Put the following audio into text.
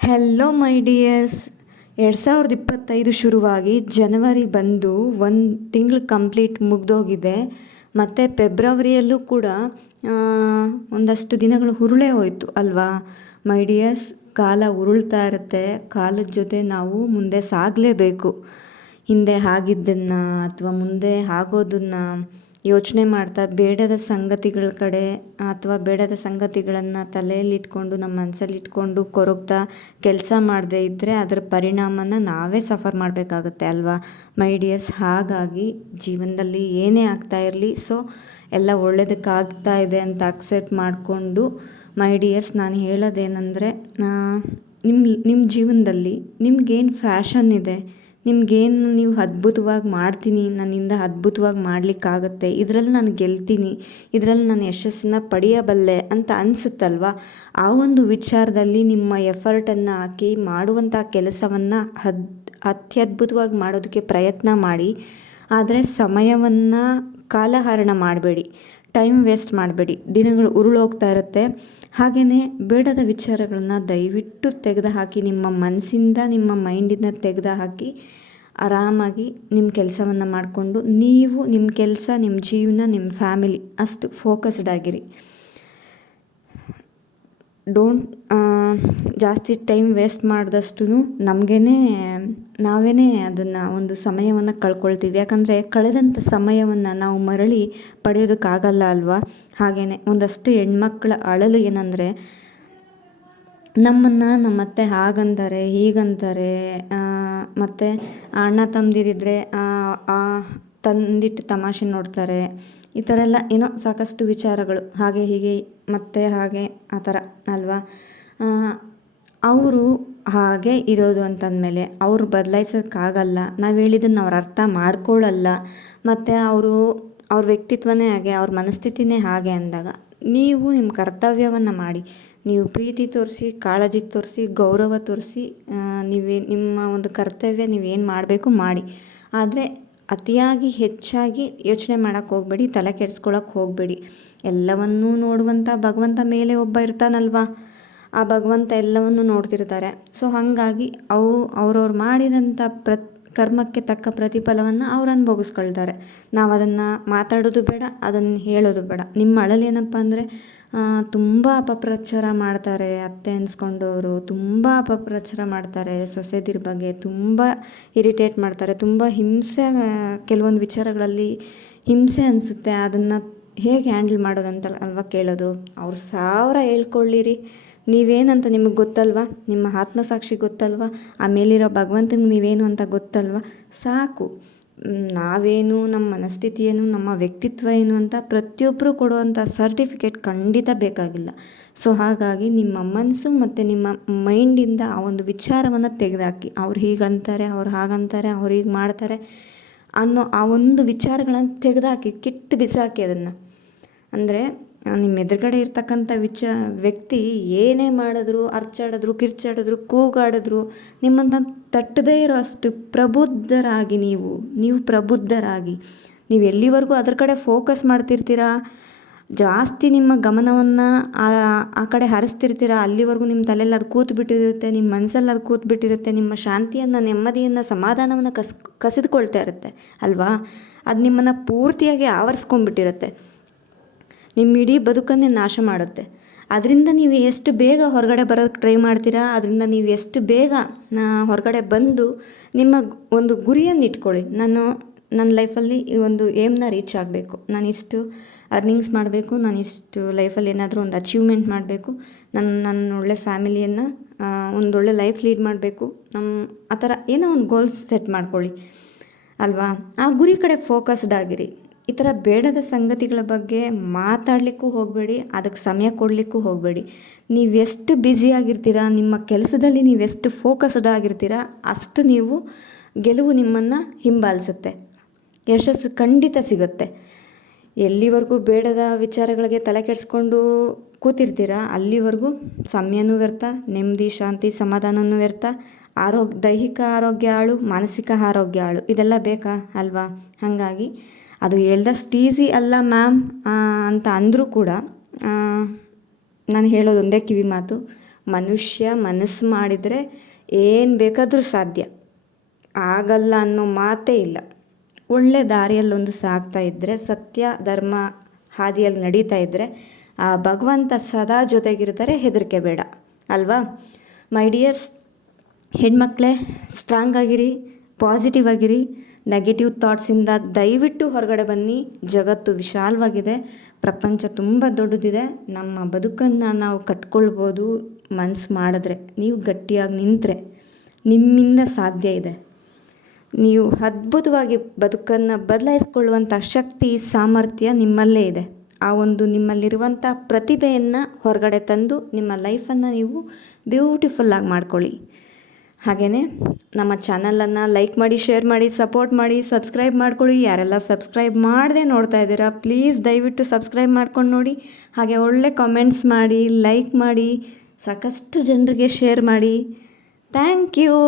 Hello ಮೈ dears. 2025 ಶುರುವಾಗಿ ಜನವರಿ ಬಂದು ಒಂದು ತಿಂಗಳು ಕಂಪ್ಲೀಟ್ ಮುಗಿದೋಗಿದೆ. ಮತ್ತು ಫೆಬ್ರವರಿಯಲ್ಲೂ ಕೂಡ ಒಂದಷ್ಟು ದಿನಗಳು ಉರುಳೇ ಹೋಯಿತು ಅಲ್ವಾ ಮೈ ಡಿಯರ್ಸ್. ಕಾಲ ಉರುಳ್ತಾ ಇರುತ್ತೆ. ಕಾಲದ ಜೊತೆ ನಾವು ಮುಂದೆ ಸಾಗಲೇಬೇಕು. ಹಿಂದೆ ಆಗಿದ್ದನ್ನು ಅಥವಾ ಮುಂದೆ ಆಗೋದನ್ನು ಯೋಚನೆ ಮಾಡ್ತಾ ಬೇಡದ ಸಂಗತಿಗಳ ಕಡೆ ಅಥವಾ ಬೇಡದ ಸಂಗತಿಗಳನ್ನು ತಲೆಯಲ್ಲಿಟ್ಕೊಂಡು ನಮ್ಮ ಮನಸ್ಸಲ್ಲಿಟ್ಕೊಂಡು ಕೊರಗ್ತಾ ಕೆಲಸ ಮಾಡದೇ ಇದ್ದರೆ ಅದರ ಪರಿಣಾಮನ ನಾವೇ ಸಫರ್ ಮಾಡಬೇಕಾಗತ್ತೆ ಅಲ್ವಾ ಮೈ ಡಿಯರ್ಸ್. ಹಾಗಾಗಿ ಜೀವನದಲ್ಲಿ ಏನೇ ಆಗ್ತಾ ಇರಲಿ, ಸೊ ಎಲ್ಲ ಒಳ್ಳೆಯದಕ್ಕಾಗ್ತಾ ಇದೆ ಅಂತ ಅಕ್ಸೆಪ್ಟ್ ಮಾಡಿಕೊಂಡು ಮೈ ಡಿಯರ್ಸ್, ನಾನು ಹೇಳೋದೇನೆಂದರೆ, ನಿಮ್ಮ ಜೀವನದಲ್ಲಿ ನಿಮ್ಗೇನು ಫ್ಯಾಷನ್ ಇದೆ, ನಿಮ್ಗೇನು ನೀವು ಅದ್ಭುತವಾಗಿ ಮಾಡ್ತೀನಿ, ನನ್ನಿಂದ ಅದ್ಭುತವಾಗಿ ಮಾಡಲಿಕ್ಕಾಗತ್ತೆ, ಇದರಲ್ಲಿ ನಾನು ಗೆಲ್ತೀನಿ, ಇದರಲ್ಲಿ ನಾನು ಯಶಸ್ಸನ್ನು ಪಡೆಯಬಲ್ಲೆ ಅಂತ ಅನಿಸುತ್ತಲ್ವ, ಆ ಒಂದು ವಿಚಾರದಲ್ಲಿ ನಿಮ್ಮ ಎಫರ್ಟನ್ನು ಹಾಕಿ ಮಾಡುವಂಥ ಕೆಲಸವನ್ನು ಅತ್ಯದ್ಭುತವಾಗಿ ಮಾಡೋದಕ್ಕೆ ಪ್ರಯತ್ನ ಮಾಡಿ. ಆದರೆ ಸಮಯವನ್ನು ಕಾಲಹರಣ ಮಾಡಬೇಡಿ, ಟೈಮ್ ವೇಸ್ಟ್ ಮಾಡಬೇಡಿ. ದಿನಗಳು ಉರುಳೋಗ್ತಾ ಇರುತ್ತೆ. ಹಾಗೆಯೇ ಬೇಡದ ವಿಚಾರಗಳನ್ನ ದಯವಿಟ್ಟು ತೆಗೆದುಹಾಕಿ, ನಿಮ್ಮ ಮನಸ್ಸಿಂದ ನಿಮ್ಮ ಮೈಂಡಿಂದ ತೆಗೆದುಹಾಕಿ ಆರಾಮಾಗಿ ನಿಮ್ಮ ಕೆಲಸವನ್ನು ಮಾಡಿಕೊಂಡು ನೀವು ನಿಮ್ಮ ಕೆಲಸ, ನಿಮ್ಮ ಜೀವನ, ನಿಮ್ಮ ಫ್ಯಾಮಿಲಿ ಅಷ್ಟು ಫೋಕಸ್ಡ್ ಆಗಿರಿ. ಡೋಂಟ್ ಜಾಸ್ತಿ ಟೈಮ್ ವೇಸ್ಟ್ ಮಾಡಿದಷ್ಟು ನಾವೇ ಅದನ್ನು ಒಂದು ಸಮಯವನ್ನು ಕಳ್ಕೊಳ್ತೀವಿ. ಯಾಕಂದರೆ ಕಳೆದಂಥ ಸಮಯವನ್ನು ನಾವು ಮರಳಿ ಪಡೆಯೋದಕ್ಕಾಗಲ್ಲ ಅಲ್ವಾ. ಹಾಗೆಯೇ ಒಂದಷ್ಟು ಹೆಣ್ಮಕ್ಳ ಅಳಲು ಏನಂದರೆ, ನಮ್ಮ ಅತ್ತೆ ಹಾಗಂತಾರೆ ಹೀಗಂತಾರೆ, ಮತ್ತು ಅಣ್ಣ ತಮ್ಮದಿರಿದ್ರೆ ತಂದಿಟ್ಟು ತಮಾಷೆ ನೋಡ್ತಾರೆ, ಈ ಥರ ಎಲ್ಲ ಏನೋ ಸಾಕಷ್ಟು ವಿಚಾರಗಳು ಹಾಗೆ ಹೀಗೆ ಮತ್ತು ಹಾಗೆ ಆ ಥರ ಅಲ್ವಾ. ಅವರು ಹಾಗೆ ಇರೋದು ಅಂತಂದಮೇಲೆ ಅವ್ರು ಬದಲಾಯಿಸೋಕ್ಕಾಗಲ್ಲ. ನಾವು ಹೇಳಿದ್ದನ್ನು ಅವ್ರು ಅರ್ಥ ಮಾಡ್ಕೊಳ್ಳಲ್ಲ. ಮತ್ತು ಅವ್ರ ವ್ಯಕ್ತಿತ್ವನೇ ಹಾಗೆ, ಅವ್ರ ಮನಸ್ಥಿತಿನೇ ಹಾಗೆ ಅಂದಾಗ ನೀವು ನಿಮ್ಮ ಕರ್ತವ್ಯವನ್ನು ಮಾಡಿ. ನೀವು ಪ್ರೀತಿ ತೋರಿಸಿ, ಕಾಳಜಿ ತೋರಿಸಿ, ಗೌರವ ತೋರಿಸಿ, ನಿಮ್ಮ ಒಂದು ಕರ್ತವ್ಯ ನೀವೇನು ಮಾಡಬೇಕು ಮಾಡಿ. ಆದರೆ ಅತಿಯಾಗಿ ಹೆಚ್ಚಾಗಿ ಯೋಚನೆ ಮಾಡೋಕ್ಕೆ ಹೋಗಬೇಡಿ, ತಲೆ ಕೆಡಿಸ್ಕೊಳ್ಳೋಕೆ ಹೋಗಬೇಡಿ. ಎಲ್ಲವನ್ನೂ ನೋಡುವಂಥ ಭಗವಂತ ಮೇಲೆ ಒಬ್ಬ ಇರ್ತಾನಲ್ವ, ಆ ಭಗವಂತ ಎಲ್ಲವನ್ನೂ ನೋಡ್ತಿರ್ತಾರೆ. ಸೊ ಹಾಗಾಗಿ ಅವ್ರವ್ರು ಮಾಡಿದಂಥ ಕರ್ಮಕ್ಕೆ ತಕ್ಕ ಪ್ರತಿಫಲವನ್ನು ಅವ್ರು ಅನುಭವಿಸ್ಕೊಳ್ತಾರೆ. ನಾವು ಅದನ್ನು ಮಾತಾಡೋದು ಬೇಡ, ಅದನ್ನು ಹೇಳೋದು ಬೇಡ. ನಿಮ್ಮ ಅಳಲೇನಪ್ಪ ಅಂದರೆ, ತುಂಬ ಅಪಪ್ರಚಾರ ಮಾಡ್ತಾರೆ ಅತ್ತೆ ಅನ್ಸ್ಕೊಂಡವರು, ತುಂಬ ಅಪಪ್ರಚಾರ ಮಾಡ್ತಾರೆ ಸೊಸೆದಿರ ಬಗ್ಗೆ, ತುಂಬ ಇರಿಟೇಟ್ ಮಾಡ್ತಾರೆ, ತುಂಬ ಹಿಂಸೆ, ಕೆಲವೊಂದು ವಿಚಾರಗಳಲ್ಲಿ ಹಿಂಸೆ ಅನಿಸುತ್ತೆ. ಅದನ್ನು ಹೇಗೆ ಹ್ಯಾಂಡಲ್ ಮಾಡೋದಂತ ಅಲ್ವಾ ಕೇಳೋದು. ಅವ್ರು 1000 ಹೇಳ್ಕೊಳ್ಳಿರಿ, ನೀವೇನಂತ ನಿಮಗೆ ಗೊತ್ತಲ್ವ, ನಿಮ್ಮ ಆತ್ಮಸಾಕ್ಷಿ ಗೊತ್ತಲ್ವ, ಆ ಮೇಲಿರೋ ಭಗವಂತನಿಗೆ ನೀವೇನು ಅಂತ ಗೊತ್ತಲ್ವ, ಸಾಕು. ನಾವೇನು, ನಮ್ಮ ಮನಸ್ಥಿತಿ ಏನು, ನಮ್ಮ ವ್ಯಕ್ತಿತ್ವ ಏನು ಅಂತ ಪ್ರತಿಯೊಬ್ಬರು ಕೊಡುವಂಥ ಸರ್ಟಿಫಿಕೇಟ್ ಖಂಡಿತ ಬೇಕಾಗಿಲ್ಲ. ಸೊ ಹಾಗಾಗಿ ನಿಮ್ಮ ಮನಸ್ಸು ಮತ್ತು ನಿಮ್ಮ ಮೈಂಡಿಂದ ಆ ಒಂದು ವಿಚಾರವನ್ನು ತೆಗೆದುಹಾಕಿ. ಅವ್ರು ಹೀಗಂತಾರೆ, ಅವ್ರು ಹಾಗಂತಾರೆ, ಅವ್ರು ಹೀಗೆ ಮಾಡ್ತಾರೆ ಅನ್ನೋ ಆ ಒಂದು ವಿಚಾರಗಳನ್ನು ತೆಗೆದುಹಾಕಿ, ಕಿತ್ತು ಬಿಸಾಕಿ ಅದನ್ನು. ಅಂದರೆ ನಿಮ್ಮ ಎದುರುಗಡೆ ಇರ್ತಕ್ಕಂಥ ವ್ಯಕ್ತಿ ಏನೇ ಮಾಡಿದ್ರು, ಅರ್ಚಾಡಿದ್ರು, ಕಿರ್ಚಾಡಿದ್ರು, ಕೂಗಾಡಿದ್ರು ನಿಮ್ಮನ್ನು ತಟ್ಟದೇ ಇರೋ ಅಷ್ಟು ಪ್ರಬುದ್ಧರಾಗಿ ನೀವು ಪ್ರಬುದ್ಧರಾಗಿ ನೀವು ಎಲ್ಲಿವರೆಗೂ ಅದ್ರ ಕಡೆ ಫೋಕಸ್ ಮಾಡ್ತಿರ್ತೀರಾ, ಜಾಸ್ತಿ ನಿಮ್ಮ ಗಮನವನ್ನು ಆ ಕಡೆ ಹರಿಸ್ತಿರ್ತೀರ, ಅಲ್ಲಿವರೆಗೂ ನಿಮ್ಮ ತಲೆಯಲ್ಲಿ ಅದು ಕೂತ್ಬಿಟ್ಟಿರುತ್ತೆ, ನಿಮ್ಮ ಮನಸ್ಸಲ್ಲಿ ಅದು ಕೂತ್ಬಿಟ್ಟಿರುತ್ತೆ. ನಿಮ್ಮ ಶಾಂತಿಯನ್ನು, ನೆಮ್ಮದಿಯನ್ನು, ಸಮಾಧಾನವನ್ನು ಕಸಿದುಕೊಳ್ತಾ ಇರುತ್ತೆ ಅಲ್ವಾ. ಅದು ನಿಮ್ಮನ್ನು ಪೂರ್ತಿಯಾಗಿ ಆವರಿಸ್ಕೊಂಡ್ಬಿಟ್ಟಿರುತ್ತೆ, ನಿಮ್ಮ ಇಡೀ ಬದುಕನ್ನೇ ನಾಶ ಮಾಡುತ್ತೆ. ಅದರಿಂದ ನೀವು ಎಷ್ಟು ಬೇಗ ಹೊರಗಡೆ ಬರೋಕ್ಕೆ ಟ್ರೈ ಮಾಡ್ತೀರಾ, ಅದರಿಂದ ನೀವು ಎಷ್ಟು ಬೇಗ ಹೊರಗಡೆ ಬಂದು ನಿಮ್ಮ ಒಂದು ಗುರಿಯನ್ನು ಇಟ್ಕೊಳ್ಳಿ. ನನ್ನ ಲೈಫಲ್ಲಿ ಈ ಒಂದು ಏಮ್ನ ರೀಚ್ ಆಗಬೇಕು, ನಾನು ಇಷ್ಟು ಅರ್ನಿಂಗ್ಸ್ ಮಾಡಬೇಕು, ನಾನು ಇಷ್ಟು ಲೈಫಲ್ಲಿ ಏನಾದರೂ ಒಂದು ಅಚೀವ್ಮೆಂಟ್ ಮಾಡಬೇಕು, ನನ್ನ ಒಳ್ಳೆ ಫ್ಯಾಮಿಲಿಯನ್ನು, ಒಂದೊಳ್ಳೆ ಲೈಫ್ ಲೀಡ್ ಮಾಡಬೇಕು, ಆ ಥರ ಏನೋ ಒಂದು ಗೋಲ್ಸ್ ಸೆಟ್ ಮಾಡ್ಕೊಳ್ಳಿ ಅಲ್ವಾ. ಆ ಗುರಿ ಕಡೆ ಫೋಕಸ್ಡ್ ಆಗಿರಿ. ಈ ಥರ ಬೇಡದ ಸಂಗತಿಗಳ ಬಗ್ಗೆ ಮಾತಾಡಲಿಕ್ಕೂ ಹೋಗಬೇಡಿ, ಅದಕ್ಕೆ ಸಮಯ ಕೊಡಲಿಕ್ಕೂ ಹೋಗಬೇಡಿ. ನೀವೆಷ್ಟು ಬ್ಯುಸಿಯಾಗಿರ್ತೀರಾ, ನಿಮ್ಮ ಕೆಲಸದಲ್ಲಿ ನೀವೆಷ್ಟು ಫೋಕಸ್ಡ್ ಆಗಿರ್ತೀರಾ, ಅಷ್ಟು ನೀವು ಗೆಲುವು ನಿಮ್ಮನ್ನು ಹಿಂಬಾಲಿಸುತ್ತೆ, ಯಶಸ್ಸು ಖಂಡಿತ ಸಿಗುತ್ತೆ. ಎಲ್ಲಿವರೆಗೂ ಬೇಡದ ವಿಚಾರಗಳಿಗೆ ತಲೆ ಕೆಡಿಸ್ಕೊಂಡು ಕೂತಿರ್ತೀರಾ, ಅಲ್ಲಿವರೆಗೂ ಸಮಯನೂ ವ್ಯರ್ಥ, ನೆಮ್ಮದಿ, ಶಾಂತಿ, ಸಮಾಧಾನವೂ ವ್ಯರ್ಥ. ದೈಹಿಕ ಆರೋಗ್ಯ ಹಾಳು, ಮಾನಸಿಕ ಆರೋಗ್ಯ ಹಾಳು, ಇದೆಲ್ಲ ಬೇಕಾ ಅಲ್ವಾ. ಹಾಗಾಗಿ ಅದು ಹೇಳ್ದಷ್ಟು ಈಸಿ ಅಲ್ಲ ಮ್ಯಾಮ್ ಅಂತ ಅಂದರೂ ಕೂಡ ನಾನು ಹೇಳೋದೊಂದೇ ಕಿವಿ ಮಾತು, ಮನುಷ್ಯ ಮನಸ್ಸು ಮಾಡಿದರೆ ಏನು ಬೇಕಾದರೂ ಸಾಧ್ಯ, ಆಗಲ್ಲ ಅನ್ನೋ ಮಾತೇ ಇಲ್ಲ. ಒಳ್ಳೆ ದಾರಿಯಲ್ಲೊಂದು ಸಾಗ್ತಾ ಇದ್ದರೆ, ಸತ್ಯ ಧರ್ಮ ಹಾದಿಯಲ್ಲಿ ನಡೀತಾ ಇದ್ದರೆ ಆ ಭಗವಂತ ಸದಾ ಜೊತೆಗಿರ್ತಾರೆ, ಹೆದರಿಕೆ ಬೇಡ ಅಲ್ವಾ? ಮೈ ಡಿಯರ್ಸ್ ಹೆಣ್ಮಕ್ಳೇ, ಸ್ಟ್ರಾಂಗ್ ಆಗಿರಿ, ಪಾಸಿಟಿವ್ ಆಗಿರಿ. ನೆಗೆಟಿವ್ ಥಾಟ್ಸಿಂದ ದಯವಿಟ್ಟು ಹೊರಗಡೆ ಬನ್ನಿ. ಜಗತ್ತು ವಿಶಾಲವಾಗಿದೆ, ಪ್ರಪಂಚ ತುಂಬ ದೊಡ್ಡದಿದೆ. ನಮ್ಮ ಬದುಕನ್ನು ನಾವು ಕಟ್ಕೊಳ್ಬೋದು ಮನಸ್ಸು ಮಾಡಿದ್ರೆ. ನೀವು ಗಟ್ಟಿಯಾಗಿ ನಿಂತರೆ ನಿಮ್ಮಿಂದ ಸಾಧ್ಯ ಇದೆ. ನೀವು ಅದ್ಭುತವಾಗಿ ಬದುಕನ್ನು ಬದಲಾಯಿಸ್ಕೊಳ್ಳುವಂಥ ಶಕ್ತಿ ಸಾಮರ್ಥ್ಯ ನಿಮ್ಮಲ್ಲೇ ಇದೆ. ಆ ಒಂದು ನಿಮ್ಮಲ್ಲಿರುವಂಥ ಪ್ರತಿಭೆಯನ್ನು ಹೊರಗಡೆ ತಂದು ನಿಮ್ಮ ಲೈಫನ್ನು ನೀವು ಬ್ಯೂಟಿಫುಲ್ಲಾಗಿ ಮಾಡ್ಕೊಳ್ಳಿ. ಹಾಗೆಯೇ ನಮ್ಮ ಚಾನಲನ್ನು ಲೈಕ್ ಮಾಡಿ, ಶೇರ್ ಮಾಡಿ, ಸಪೋರ್ಟ್ ಮಾಡಿ, ಸಬ್ಸ್ಕ್ರೈಬ್ ಮಾಡ್ಕೊಳ್ಳಿ. ಯಾರೆಲ್ಲ ಸಬ್ಸ್ಕ್ರೈಬ್ ಮಾಡದೆ ನೋಡ್ತಾ ಇದ್ದೀರಾ, ಪ್ಲೀಸ್ ದಯವಿಟ್ಟು ಸಬ್ಸ್ಕ್ರೈಬ್ ಮಾಡ್ಕೊಂಡು ನೋಡಿ. ಹಾಗೆ ಒಳ್ಳೆ ಕಾಮೆಂಟ್ಸ್ ಮಾಡಿ, ಲೈಕ್ ಮಾಡಿ, ಸಾಕಷ್ಟು ಜನರಿಗೆ ಶೇರ್ ಮಾಡಿ. Thank you.